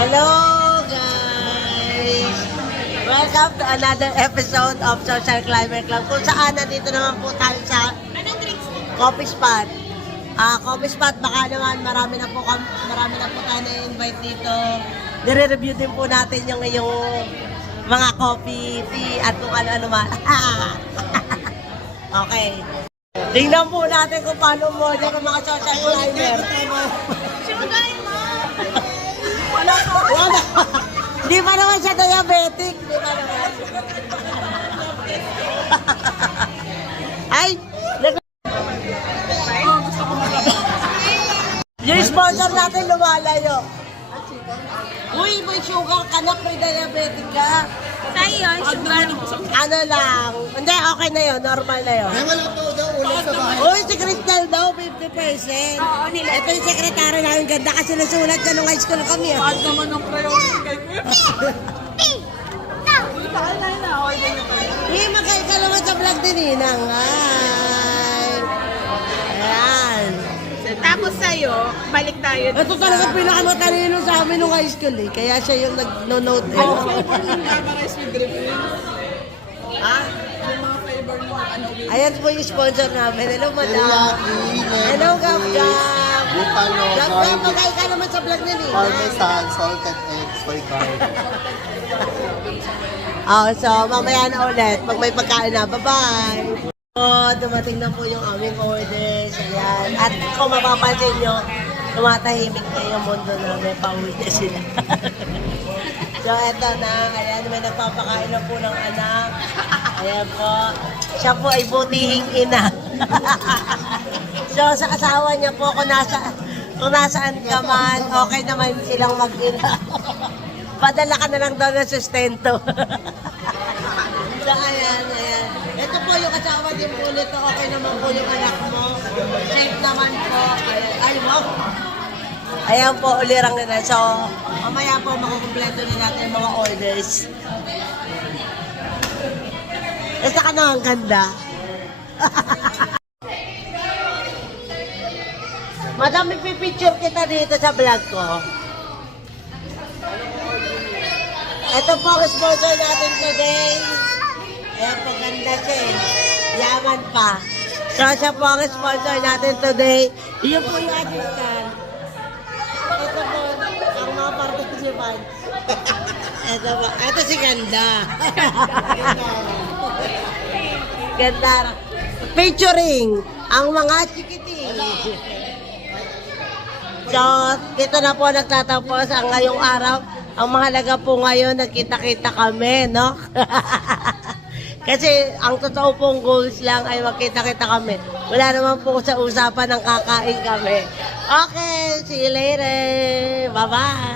Hello guys! Welcome to another episode of Social Climber Club kung saan nandito naman po tayo sa coffee spot. Coffee spot, baka naman marami na po tayo na-invite dito. Nire-review din po natin yung mga coffee, tea at kung ano-ano man. Okay. Tingnan po natin kung paano mo ng mga social climber. Wala. Di pa naman siya diabetic. Di pa naman. Ay! Yung sponsor natin lumalayo. Uy, may sugar ka na, pre-diabetic ka. Tayo, sugar. Ano lang. Hindi, okay na yun. Normal na yun. Ay, wala pa daw ulit sa bahay. Uy, si Crystal daw, 50%. Oo, nila. Ito yung sekretary namin. Ganda kasi nasulat ka nung high school kami. Pag naman ang priority kay Kuya. Hindi, magkain ka naman sa vlog din, Ninang. Ay. Ayan. Tapos sa'yo, balik tayo. Ito talaga pinakamatalino sa amin nung high school eh. Kaya siya yung nag-note eh. Flavor ng Gabarice with Griffin. Ha? Yung mga flavor ng ano. Ayan po yung sponsor namin. Hello, madam. Hello, Gab Gab. Buffalo, Gab Gab, magkain ka naman sa vlog ni Ninang. parmesan, salted eggs, soy curd. So mamaya na ulit pag may pagkain na. Bye-bye! Dumating na po yung aming orders. Ayan. At kung mapapansin nyo, tumatahimik na yung mundo namin. Pauwi na sila. So eto na. Ayan, may nagpapakain na po ng anak. Ayan po. Siya po ay butihing ina. So sa asawa niya po, kung nasaan ka man, okay naman silang mag-ina. Padala ka na lang daw ng sustento. So, ayan. Ito po yung kasama din po nito. Okay naman po yung anak mo. Safe naman po. Ayan. Ay, wow. Ayan po, ulirang nila. So, mamaya po makukumpleto din natin yung mga orders. Isa ka na ang ganda. Madam, ipipicture kita dito sa vlog ko. Ito po ang sponsor natin today. Ayan po, ganda siya eh. Yaman pa. So, siya po ang sponsor natin today. Iyon po yung assistant. Ito po, ang mga participants. Ito po. Ito si Ganda. Ganda. Featuring ang mga chikiting. So, dito na po nagtatapos ang ngayong araw. Ang mahalaga po ngayon, nagkita-kita kami, no? Kasi ang totoo pong goals lang ay magkita-kita kami. Wala naman po sa usapan ng kakain kami. Okay, see you later. Bye-bye.